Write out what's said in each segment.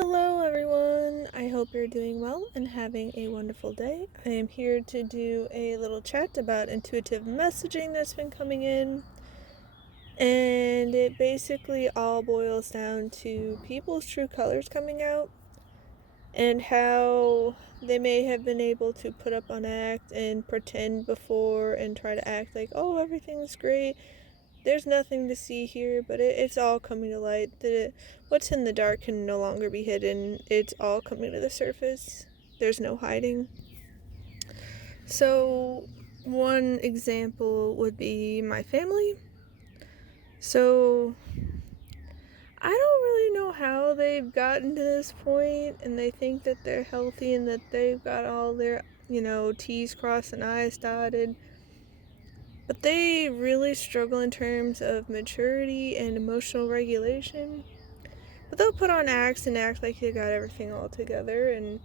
Hello, everyone. I hope you're doing well and having a wonderful day. I am here to do a little chat about intuitive messaging that's been coming in. And it basically all boils down to people's true colors coming out and how they may have been able to put up an act and pretend before and try to act like, oh, everything's great. There's nothing to see here, but it's all coming to light. What's in the dark can no longer be hidden. It's all coming to the surface. There's no hiding. So, one example would be my family. So, I don't really know how they've gotten to this point, and they think that they're healthy and that they've got all their, T's crossed and I's dotted. But they really struggle in terms of maturity and emotional regulation. But they'll put on acts and act like they got everything all together. And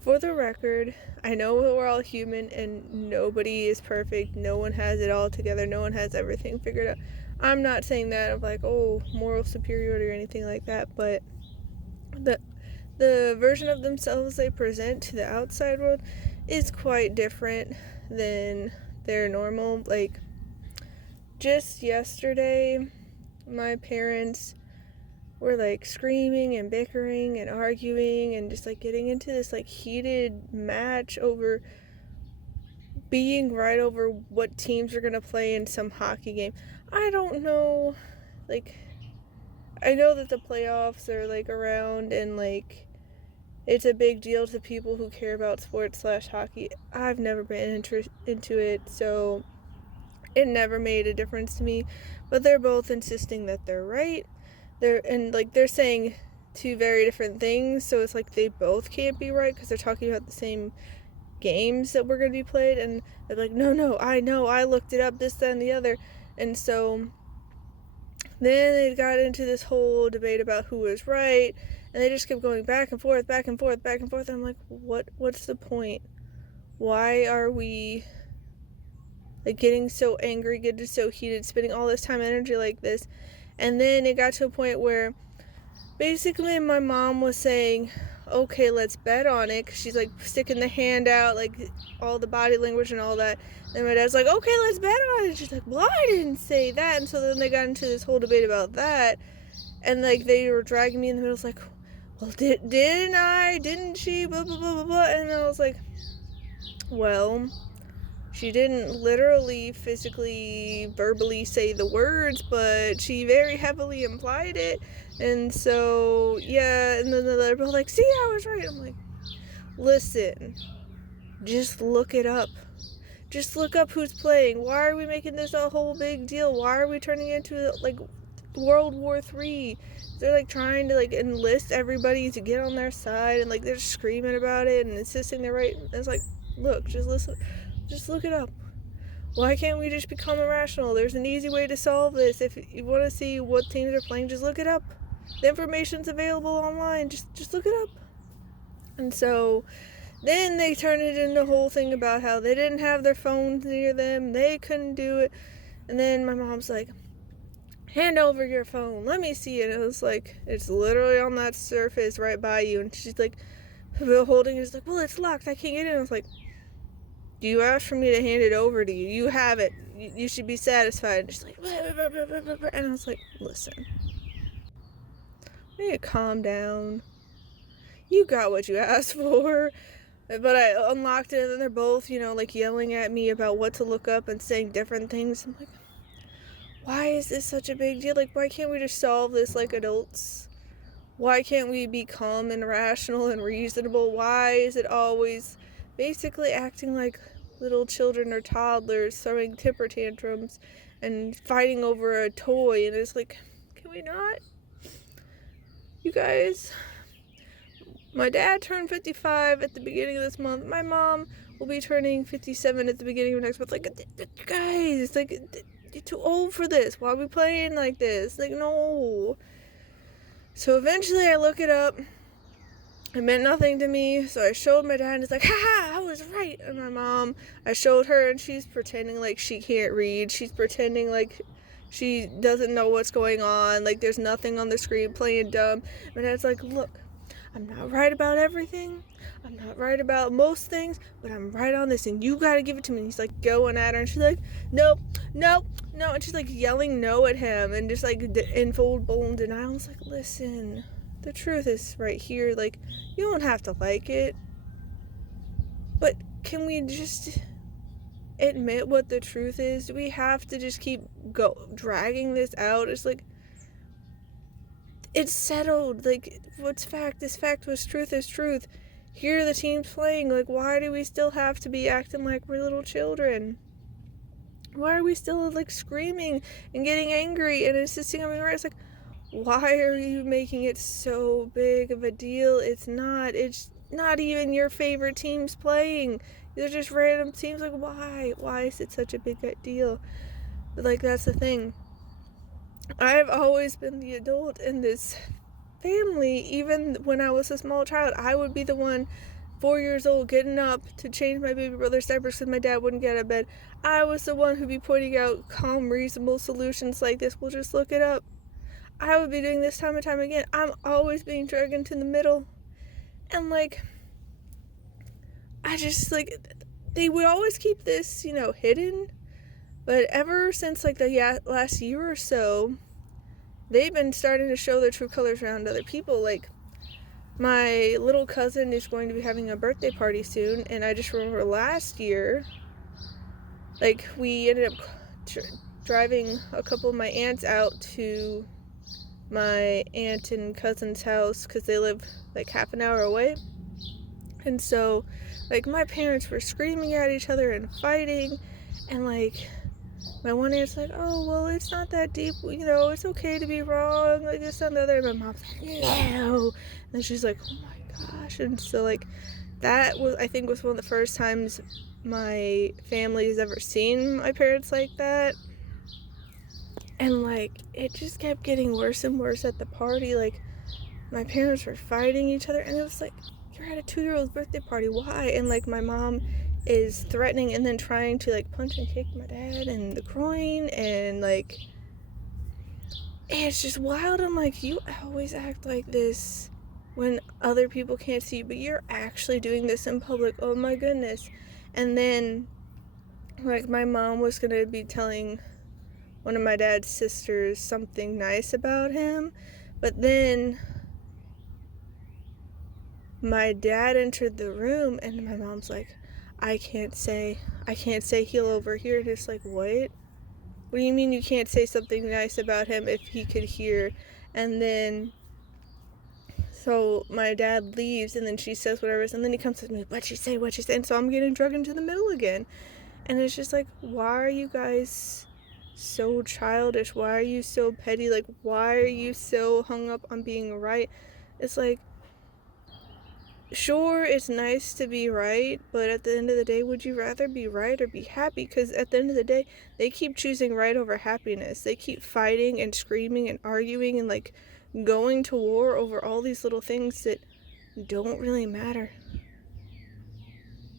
for the record, I know we're all human and nobody is perfect. No one has it all together. No one has everything figured out. I'm not saying that of like, oh, moral superiority or anything like that. But the version of themselves they present to the outside world is quite different than their normal. Like, just yesterday, my parents were like screaming and bickering and arguing and just like getting into this like heated match over being right over what teams are gonna play in some hockey game. I don't know, like, I know that the playoffs are like around and like it's a big deal to people who care about sports / hockey. I've never been into it, so it never made a difference to me. But they're both insisting that they're right. They're saying two very different things, so it's like they both can't be right because they're talking about the same games that were going to be played, and they're like, no, I know, I looked it up, this, that, and the other. And so then they got into this whole debate about who was right, and they just kept going back and forth, back and forth, back and forth. And I'm like, what's the point? Why are we like getting so angry, getting so heated, spending all this time and energy like this? And then it got to a point where basically my mom was saying, okay, let's bet on it, because she's like sticking the hand out, like all the body language and all that. And my dad's like, okay, let's bet on it. And she's like, well, I didn't say that. And so then they got into this whole debate about that, and like they were dragging me in the middle. It's like, well, didn't she, blah blah blah blah blah. And I was like, well, she didn't literally, physically, verbally say the words, but she very heavily implied it. And so, yeah, and then they're both like, see, I was right. I'm like, listen, just look it up. Just look up who's playing. Why are we making this a whole big deal? Why are we turning it into, like, World War III? They're, like, trying to, like, enlist everybody to get on their side, and, like, they're screaming about it and insisting they're right. And it's like, look, just listen. Just look it up. Why can't we just become irrational? There's an easy way to solve this. If you want to see what teams are playing, just look it up. The information's available online. Just look it up. And so then they turned it into a whole thing about how they didn't have their phones near them. They couldn't do it. And then my mom's like, hand over your phone. Let me see it. And it was like, it's literally on that surface right by you. And she's like, holding it. It's like, well, it's locked. I can't get it. And I was like, you asked for me to hand it over to you. You have it. You should be satisfied. And she's like, and I was like, listen, you need to calm down. You got what you asked for. But I unlocked it, and then they're both, like yelling at me about what to look up and saying different things. I'm like, why is this such a big deal? Like, why can't we just solve this like adults? Why can't we be calm and rational and reasonable? Why is it always basically acting like little children or toddlers, throwing temper tantrums and fighting over a toy? And it's like, can we not? You guys, my dad turned 55 at the beginning of this month. My mom will be turning 57 at the beginning of next month. Like, guys, like, you're too old for this. Why are we playing like this? Like, no. So eventually I look it up. It meant nothing to me, so I showed my dad, and he's like, haha, I was right. And my mom, I showed her, and she's pretending like she can't read. She's pretending like she doesn't know what's going on. Like, there's nothing on the screen, playing dumb. My dad's like, look, I'm not right about everything. I'm not right about most things, but I'm right on this, and you gotta give it to me. And he's like going at her, and she's like, nope, nope, no. And she's like yelling no at him, and just like in full blown denial. I was like, listen, the truth is right here. Like, you don't have to like it, but can we just admit what the truth is? Do we have to just keep dragging this out? It's like, it's settled. Like, what's fact is fact, what's truth is truth. Here are the teams playing. Like, why do we still have to be acting like we're little children? Why are we still like screaming and getting angry and insisting on being right? It's like, why are you making it so big of a deal? It's not even your favorite teams playing. They're just random teams. Like, why is it such a big deal? But like, that's the thing, I've always been the adult in this family. Even when I was a small child, I would be the one 4 years old getting up to change my baby brother's diapers because my dad wouldn't get out of bed. I was the one who'd be pointing out calm, reasonable solutions like this. We'll just look it up. I would be doing this time and time again. I'm always being dragged into the middle. And like, I just like, they would always keep this, hidden. But ever since like the last year or so, they've been starting to show their true colors around other people. Like, my little cousin is going to be having a birthday party soon, and I just remember last year, like, we ended up driving a couple of my aunts out to my aunt and cousin's house because they live like half an hour away. And so, like, my parents were screaming at each other and fighting, and like, my one aunt's like, oh, well, it's not that deep, it's okay to be wrong, like this and the other. And my mom's like, no. And she's like, oh my gosh. And so, like, that was, I think, was one of the first times my family has ever seen my parents like that. And, like, it just kept getting worse and worse at the party. Like, my parents were fighting each other, and it was like, you're at a 2-year-old's birthday party, why? And, like, my mom is threatening and then trying to like punch and kick my dad in the groin, and like, it's just wild. I'm like, you always act like this when other people can't see you, but you're actually doing this in public. Oh my goodness. And then like, my mom was gonna be telling one of my dad's sisters something nice about him, but then my dad entered the room and my mom's like, I can't say he'll overhear. And it's like, what do you mean you can't say something nice about him if he could hear? And then so my dad leaves, and then she says whatever, and then he comes to me, what'd she say, and so I'm getting dragged into the middle again. And it's just like, why are you guys so childish? Why are you so petty? Like, why are you so hung up on being right? It's like, sure, it's nice to be right, but at the end of the day, would you rather be right or be happy? Because at the end of the day, they keep choosing right over happiness. They keep fighting and screaming and arguing and like going to war over all these little things that don't really matter.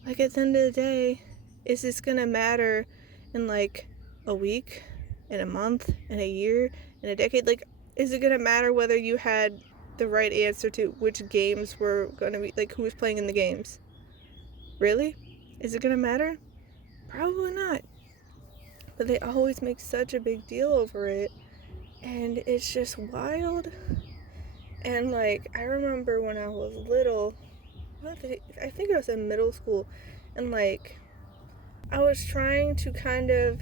Like, at the end of the day, is this gonna matter in like a week, in a month, in a year, in a decade? Like, is it gonna matter whether you had the right answer to which games were going to be, like, who was playing in the games? Really? Is it going to matter? Probably not. But they always make such a big deal over it, and it's just wild. And like, I remember when I was little, I think I was in middle school, and like, I was trying to kind of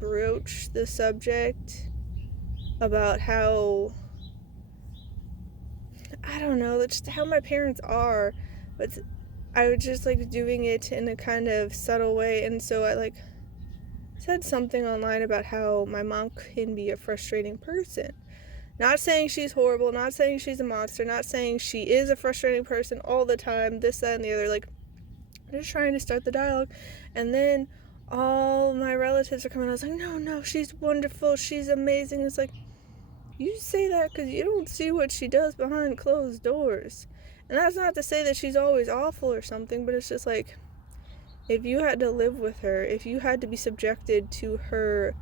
broach the subject about how, I don't know, that's just how my parents are, but I was just like doing it in a kind of subtle way. And so I like said something online about how my mom can be a frustrating person. Not saying she's horrible, not saying she's a monster, not saying she is a frustrating person all the time, this, that, and the other. Like, I'm just trying to start the dialogue. And then all my relatives are coming. I was like, no, she's wonderful, she's amazing. It's like, you say that because you don't see what she does behind closed doors. And that's not to say that she's always awful or something, but it's just like, if you had to live with her, if you had to be subjected to her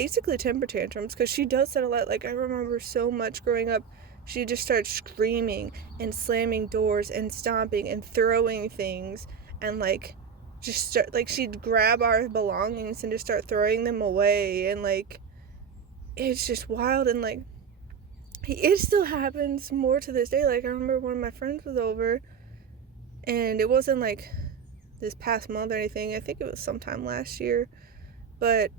basically temper tantrums, because she does that a lot. Like, I remember so much growing up, she just starts screaming and slamming doors and stomping and throwing things, and like just start, like, she'd grab our belongings and just start throwing them away, and like it's just wild. And like it still happens more to this day. Like, I remember when my friend was over, and it wasn't like this past month or anything, I think it was sometime last year, but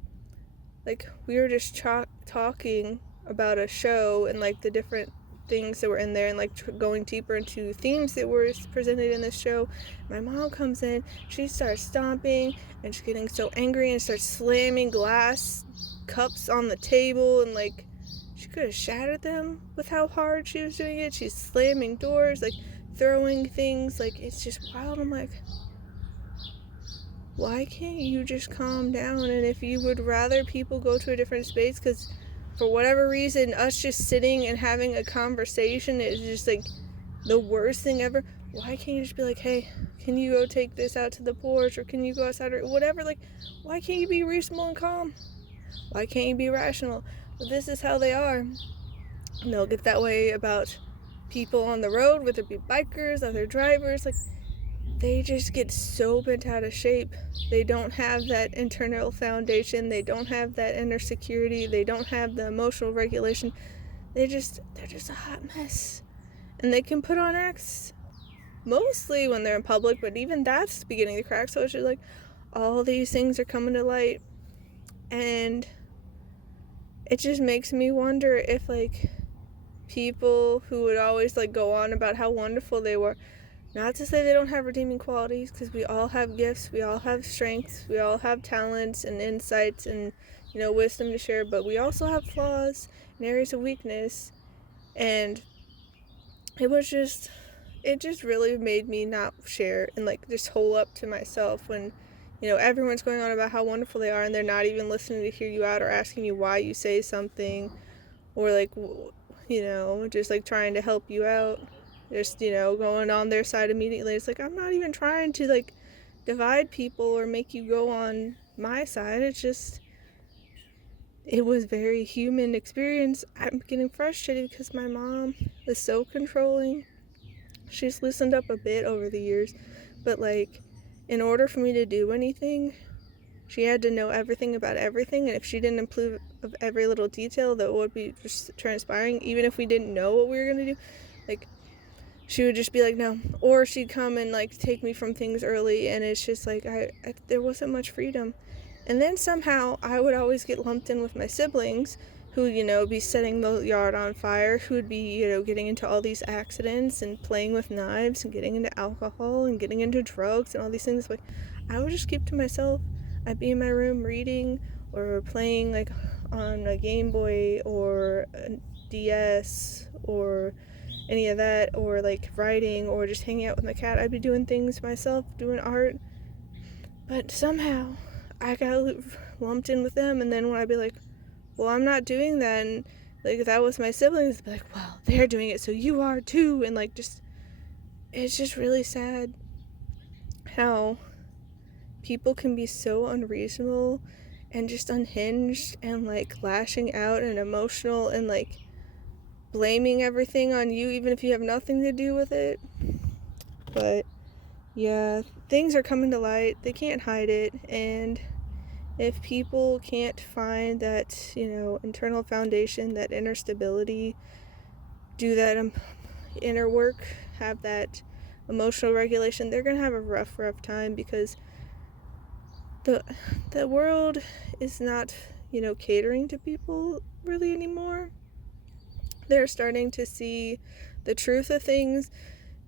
like we were just talking about a show and like the different things that were in there, and like going deeper into themes that were presented in this show. My mom comes in, she starts stomping, and she's getting so angry and starts slamming glass cups on the table, and like she could have shattered them with how hard she was doing it. She's slamming doors, like throwing things, like it's just wild. I'm like, why can't you just calm down? And if you would rather people go to a different space, because for whatever reason, us just sitting and having a conversation is just like the worst thing ever, why can't you just be like, hey, can you go take this out to the porch, or can you go outside, or whatever? Like, why can't you be reasonable and calm? Why can't you be rational? But this is how they are. And they'll get that way about people on the road, whether it be bikers, other drivers. Like, they just get so bent out of shape. They don't have that internal foundation. They don't have that inner security. They don't have the emotional regulation. They're just a hot mess. And they can put on acts mostly when they're in public, but even that's beginning to crack. So it's just like all these things are coming to light, and it just makes me wonder if like people who would always like go on about how wonderful they were, not to say they don't have redeeming qualities, because we all have gifts, we all have strengths, we all have talents and insights and, you know, wisdom to share, but we also have flaws and areas of weakness. And it just really made me not share and like just hole up to myself when, you know, everyone's going on about how wonderful they are, and they're not even listening to hear you out or asking you why you say something, or like, you know, just like trying to help you out, just, you know, going on their side immediately. It's like, I'm not even trying to like divide people or make you go on my side. It's just, it was very human experience. I'm getting frustrated because my mom is so controlling. She's loosened up a bit over the years, but like, in order for me to do anything, she had to know everything about everything, and if she didn't approve of every little detail that would be just transpiring, even if we didn't know what we were going to do, like, she would just be like, no. Or she'd come and like take me from things early, and it's just like, there wasn't much freedom. And then somehow I would always get lumped in with my siblings, who, you know, be setting the yard on fire, who would be, you know, getting into all these accidents and playing with knives and getting into alcohol and getting into drugs and all these things. Like, I would just keep to myself. I'd be in my room reading or playing like on a Game Boy or a DS or any of that, or like writing or just hanging out with my cat. I'd be doing things myself, doing art. But somehow I got lumped in with them, and then when I'd be like, well, I'm not doing that, and like that was my siblings, they'd be like, well, they're doing it, so you are too. And like, just, it's just really sad how people can be so unreasonable and just unhinged and like lashing out and emotional and like blaming everything on you, even if you have nothing to do with it. But yeah, things are coming to light. They can't hide it. And if people can't find that, you know, internal foundation, that inner stability, do that inner work, have that emotional regulation, they're gonna have a rough time, because the world is not, you know, catering to people really anymore. They're starting to see the truth of things,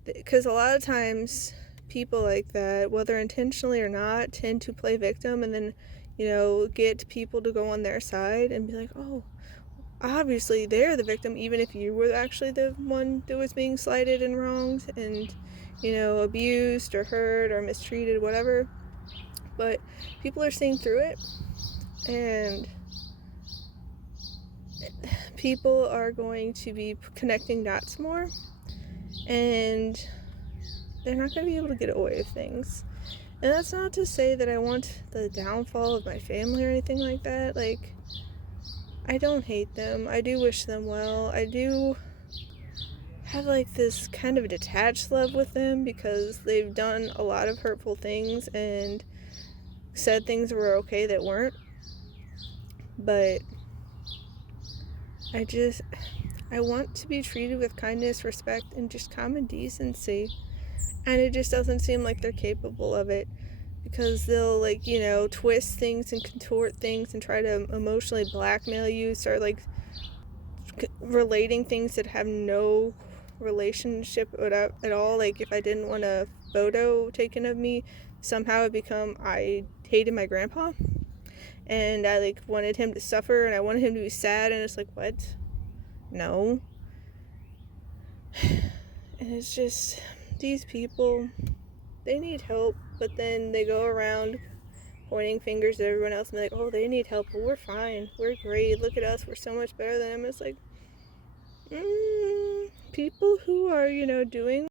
because a lot of times people like that, whether intentionally or not, tend to play victim, and then, you know, get people to go on their side and be like, oh, obviously they're the victim, even if you were actually the one that was being slighted and wronged and, you know, abused or hurt or mistreated, whatever. But people are seeing through it, and people are going to be connecting dots more, and they're not going to be able to get away with things. And that's not to say that I want the downfall of my family or anything like that. Like, I don't hate them. I do wish them well. I do have like this kind of detached love with them because they've done a lot of hurtful things and said things were okay that weren't. But I want to be treated with kindness, respect, and just common decency. And it just doesn't seem like they're capable of it because they'll, like, twist things and contort things and try to emotionally blackmail you, start, like, relating things that have no relationship at all. Like, if I didn't want a photo taken of me, somehow it become I hated my grandpa and I, like, wanted him to suffer and I wanted him to be sad, and it's like, what? No. And it's just, these people, they need help, but then they go around pointing fingers at everyone else and be like, oh, they need help, well, we're fine, we're great, look at us, we're so much better than them. It's like, people who are, doing